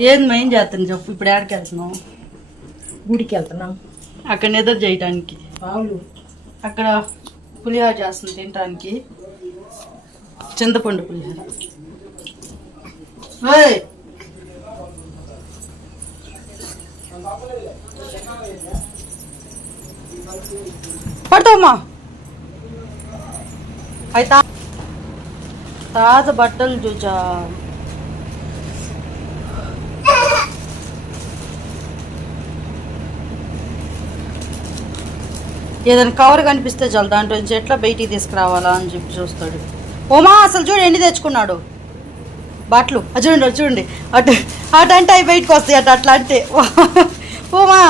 ఏది మెయిన్ చేస్తాను చెప్పు? ఇప్పుడు ఎక్కడికి వెళ్తున్నావు? గుడికి వెళ్తున్నాం. అక్కడ నిద్ర చేయడానికి ఆవులు అక్కడ పులిహోర చేస్తుంది తినడానికి చింతపండు పులిహోర. ఓయ్! పడతావమ్మా అయితే తాత బట్టలు చూచా. ఏదైనా కవర్ కనిపిస్తే చాలు దాంట్లో నుంచి ఎట్లా బయటికి తీసుకురావాలా అని చెప్పి చూస్తాడు. ఓమా అసలు చూడు ఎన్ని తెచ్చుకున్నాడు? బాట్లు అది చూడండి అది చూడండి. అటు అటు అంటే అవి బయటకు వస్తాయి అటు అట్లా అంటే. ఓమా.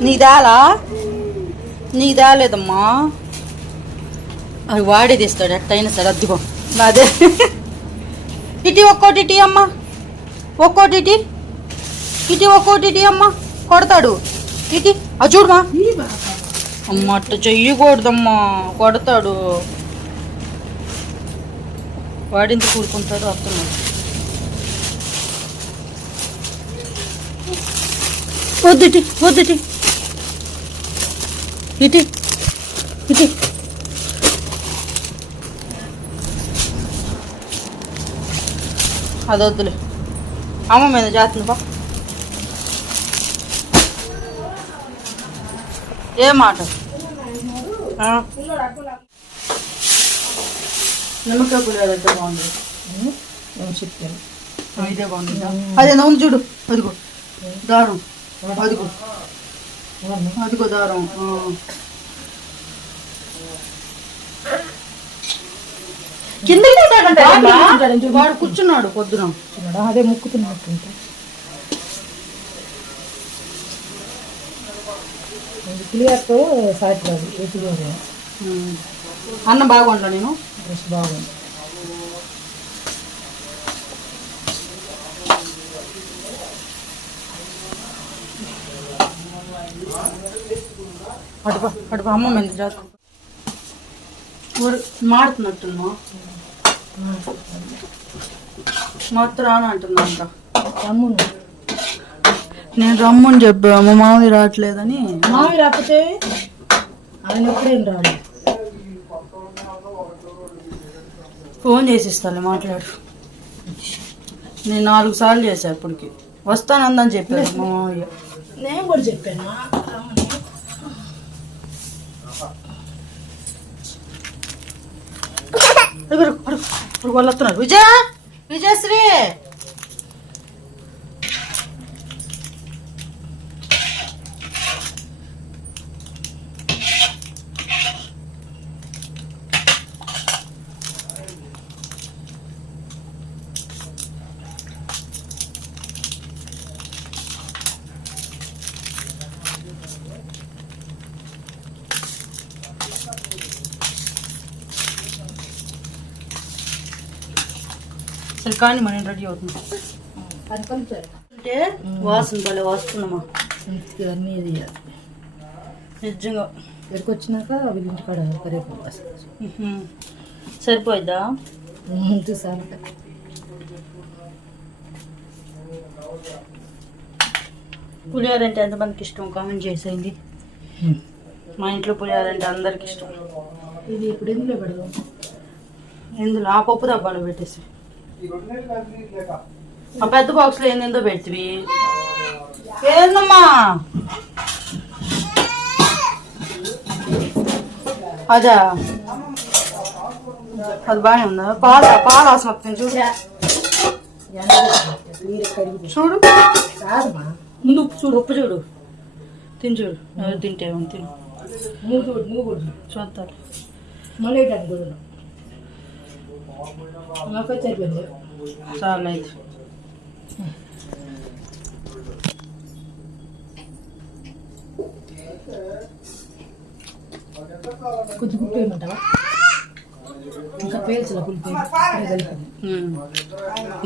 నీదాలా? నీదాలేదమ్మా? అవి అది వాడే తీస్తాడు ఎట్టయినా సరే అద్దుకో అదే. ఇటీ ఒక్కోటి ఇటీ అమ్మ. ఒక్కోటి ఇటీ. ఇటీ ఒక్కోటి ఇటీ అమ్మ. కొడతాడు. ఇటీ. అది చూడమా. అమ్మ అట్ట చెయ్యకూడదమ్మా. కొడతాడు. వాడింది కూడుకుంటాడు వస్తున్నాడు వద్దుటి వద్దుటి ఇటీ ఇటీ. అది వద్దులే అమ్మ మీద చేస్తుంది బా ఏ మాట? నిమ్మకాయ పులిహోర అయితే బాగుంది. చెప్పాను ఆ, ఇదే బాగుంది. అదే నవ్వు చూడు. అదిగో. దారం. అదిగో. అదిగో దారం. ఆ. కూర్చుంటాడు, వాడు కూర్చున్నాడు పొద్దున. అదే ముక్కుతున్నట్టుంటే ఇది పులిహోరతో సాటి రాదు ఎటుగా ఉమ్. అన్నం బాగా వండా నేను? డ్రెస్ బాగుంది. అమ్మ మీద ఊరు మాడుతున్నట్టున్నా మొత్తం రాను రమ్మును. నేను రమ్మని చెప్పా మా మామయ్య రావట్లేదని. మావి రాకపోతే ఆయన ఎప్పుడేం రాడు? ఫోన్ చేసి ఇస్తాను మాట్లాడు. నేను నాలుగు సార్లు చేశా ఇప్పటికి. వస్తానందని చెప్పాడు మా మామయ్య. నేను కూడా చెప్పాను రమ్మని అడుగు అడుగు అడుగు వాళ్ళు వస్తున్నారు విజయ విజయశ్రీ సరే కానీ మనం రెడీ కలుపుతారు అంటే వాసన భలే వస్తుందమ్మా. ఇవన్నీ నిజంగా. ఇక్కడికి వచ్చినాక వీళ్ళ ఇంటికాడ కరేపు ఉహుం. సరిపోయిద్దా? చూసాను పులిహోర అంటే ఎంతమందికి ఇష్టం? కామెంట్ చేసేయండి. మా ఇంట్లో పులిహోర అంటే అందరికి ఇష్టం. ఇది ఇప్పుడు ఎందులో పెడదాం? ఎందులో ఆ పప్పు డబ్బాలో పెట్టేసి. ఆ పెద్ద బాక్స్లో ఏందేందో పెడుతుంది ఏందమ్మా అదా అది బాగానే ఉందా పాల పాల వాసన వస్తుంది చూడు చూడు ముందు ఉప్పు చూడు ఉప్పు చూడు తిని చూడు తింటే తిను చూస్తారు మళ్ళీ ఇటాను కూడా నాకు సరిపోయింది చాలా అయితే. కొంచెం ఉప్పు వేయమంటావా? ఇంకా పేల్చిన పులిపి.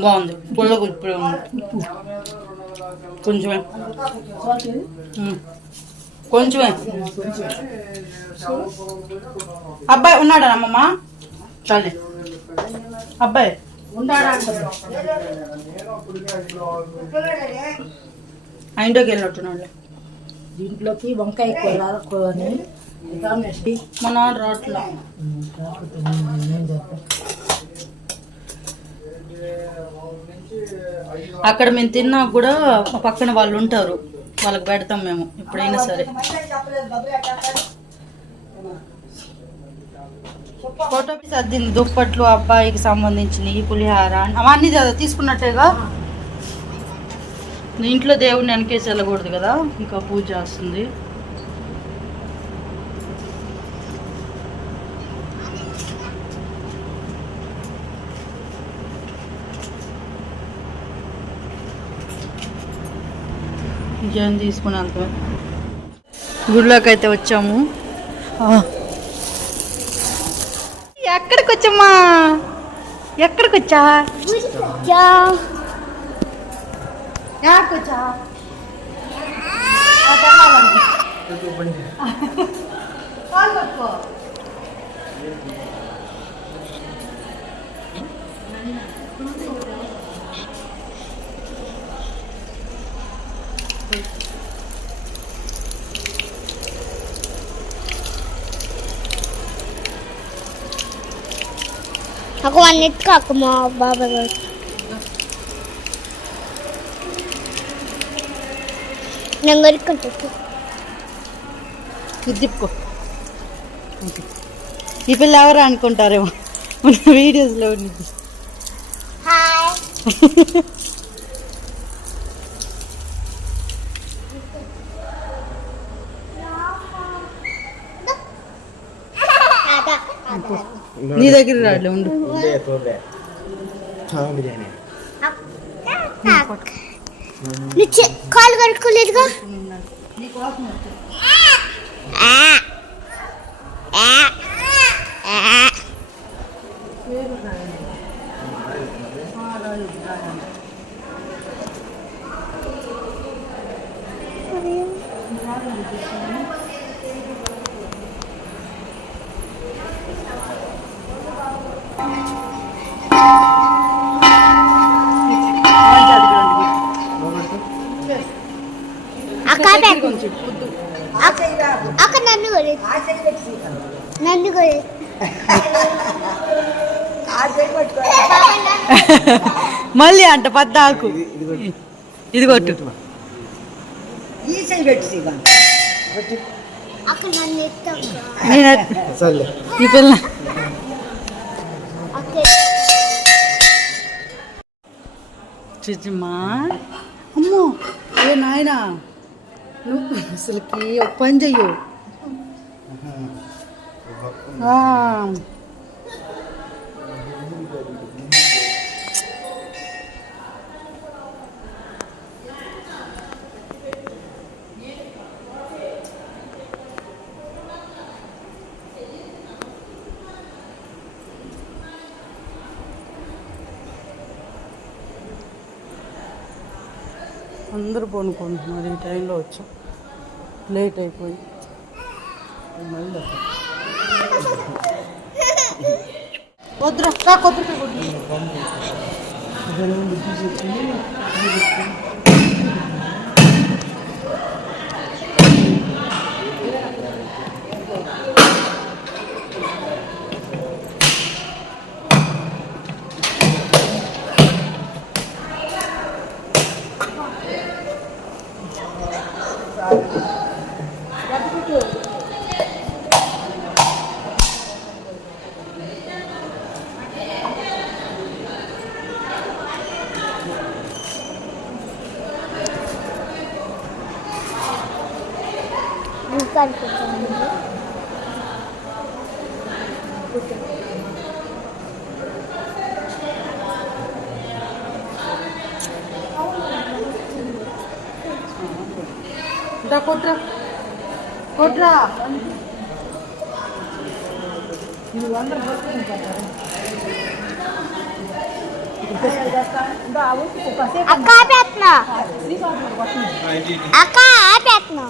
బాగుంది. పుల్ల ఇప్పుడే ఉంది. కొంచెమే. కొంచెమే. అబ్బాయి ఉన్నాడా అమ్మమ్మ చాలే. అబ్బాయి. ఉండాడా అంటున్నా. ఆ ఇంట్లోకి వెళ్ళినట్టున్నాడు. దీంట్లోకి వంకాయ కూర కూరని కాంబినేషన్ మా నాన్న రాట్లా. అక్కడ మేము తిన్నా కూడా పక్కన వాళ్ళు ఉంటారు. వాళ్ళకి పెడతాం మేము ఎప్పుడైనా సరే. ఫోటో సర్దింది దుప్పట్లు అబ్బాయికి సంబంధించినవి పులిహార అవన్నీ చ- తీసుకున్నట్టేగా? ఇంట్లో దేవుడిని వెనకేసి వెళ్ళకూడదు కదా? ఇంకా పూజ చేస్తుంది. ఇంకేం తీసుకుని గుడిలోకి అయితే వచ్చాము. ఎక్కడికి వచ్చామ్మా ఎక్కడికి వచ్చా ఎక్కడికి వచ్చా అటు వెళ్ళాలంట. కాలు పట్టుకో. నాకు వన్ ఇట్ కాకు మా బాబాయ్ గారు నేను గరుక్కుంటా ఇది తిప్పుకో ఓకే. ఈ పిల్ల ఎవరు అనుకుంటారేమో మన వీడియోస్లో ఉన్నది హాయ్ నీ దగ్గర రాలే ఉండు నువ్వు కాలు కడుక్కోలేదుగా ఆ. ఆ. అక్క నన్ను నన్ను మళ్ళీ అంట పద్దాకు. ఇది కొట్టు. అక్క నన్ను ఎత్తక్క. నేను ఈ పిల్ల చిచ్చిమ్మా అమ్మో ఏ నాయనా? నువ్వు అసలుకి ఒక పని చెయ్యు. అందరూ పనుకుంటున్నారు ఈ టైంలో వచ్చాం. లేట్ అయిపోయి. వద్దురా రా కొద్దిగా ఇంకా అనుకుంటాను దా కొట్రా కొట్రా అక్క ఆపేస్తున్నా అక్క ఆపేస్తున్నా ఆపే ఆపేస్తున్నా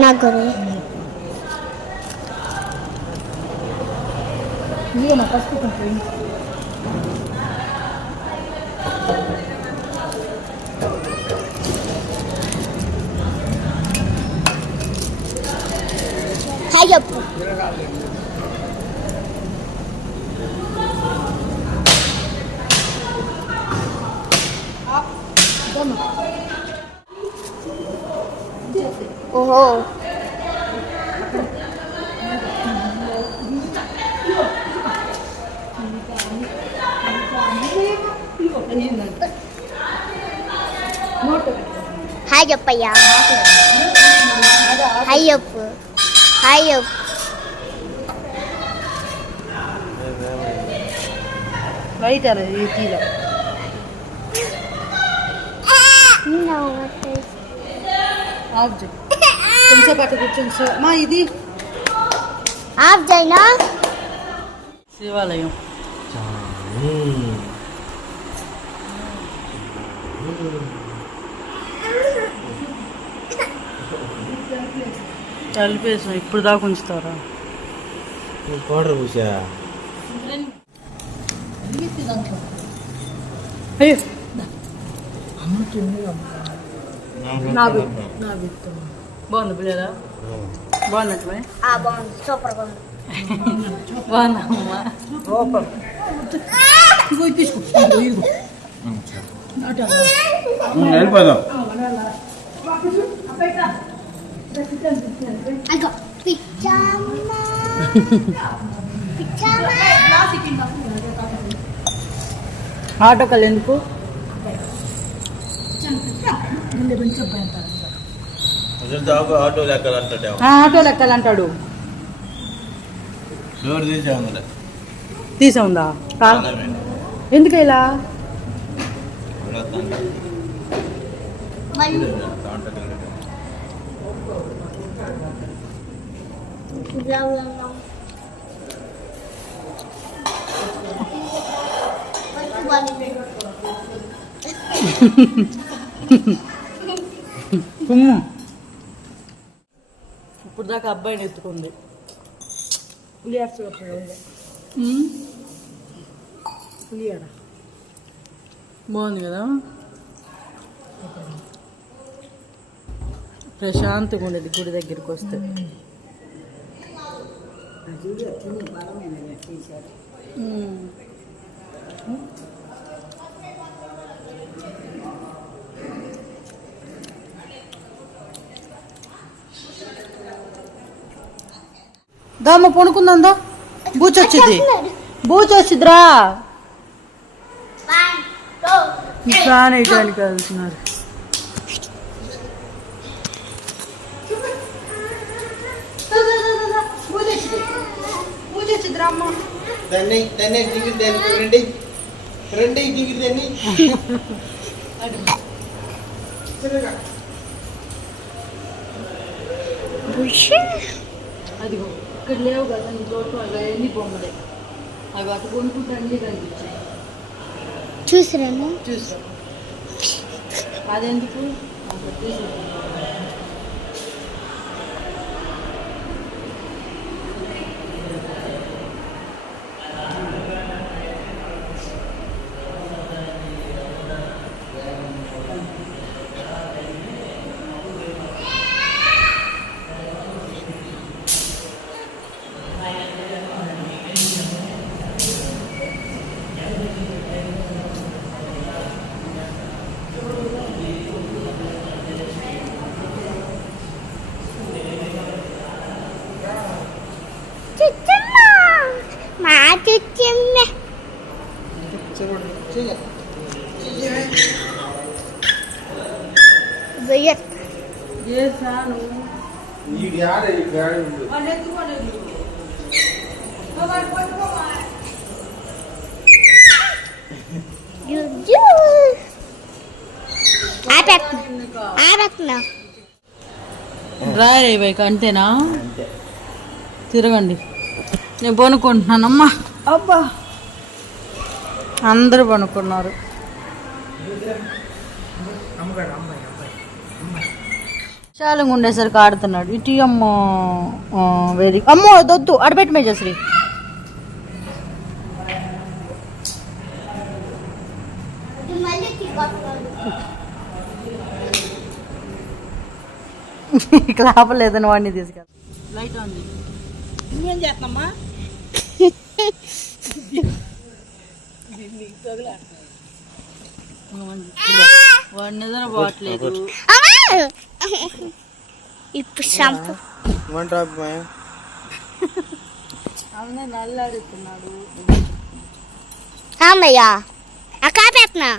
నా గురి ఇదిగో మా పసుపు కొంచెం హాయ్ చెప్పు ఓహో హాయ్ చెప్పయ్యా హాయ్ చెప్పు హాయ్ చెప్పు కొంచెం పట్టు కూర్చొని సో- మా ఇది? ఆఫ్ శివాలయం. కలిపేసాం ఇప్పుడు దాకా ఉంచుతారా? పౌడర్ పూసా? అయ్యో. నాకు నా విత్తు బాగుంది పిల్లరా బాగున్నట్టు ఆ బాగుంది. సూపర్ బాగుంది. బాగుందమ్మా సూపర్. తీసుకో. ఇదిగో, ఇదిగో. అటు ఆటో లెక్కలు అంటాడు ఆటో లెక్కలు అంటాడు తీసా ఎందుకు ఇలా? దాకా అబ్బాయిని ఎత్తుకుంది. బాగుంది కదా? ప్రశాంతంగా ఉండేది గుడి దగ్గరికి వస్తే. మ్మ్. దామ్మ పడుకుందా బూచొచ్చింది. బూచొచ్చిద్రా. ఫ్యాన్ వేయడానికి వెళ్తున్నారు. అదిగో. ఇక్కడ లేవు కదా నీ చోటు అలా ఎన్ని బొమ్మలే. అవి అటు కొనుక్కుంటే అన్ని కనిపించాయి. చూసిరాను చూసా అదెందుకు? అక్కడ తీసేసి. చుచ్చమ్మ మా చుచ్చమ్మ వెయ్యత్ చేశాను ఈ గాడి ఈ గాడి ఉంది వాళ్ళు ఎత్తుకోలేదు జుజు ఆపేస్తున్నా ఆపేస్తున్నా డ్రాయర్ అంతేనా అంతే తిరగండి. నేను పోనుకుంటున్నానమ్మా. అబ్బా. అందరూ పనుకున్నారు. చాలంగా ఉండేసరికి ఆడుతున్నాడు. ఇటు అమ్మో వెరీ అమ్మో దొద్దు. అడబెట్టి మేజశ్రీ. క్లాప్ లేదని వాడిని తీసుకెళ్ళి లైట్ ఆన్ నువ్వేం చేస్తున్నామ్మా? వాడి నిద్ర పోవట్లేదు. ఇప్పుడు షాంపూ వన్ డ్రాప్ మాయా అవునే నల్లాడుతున్నాడు. అమ్మయ్యా అక్క పెట్టినా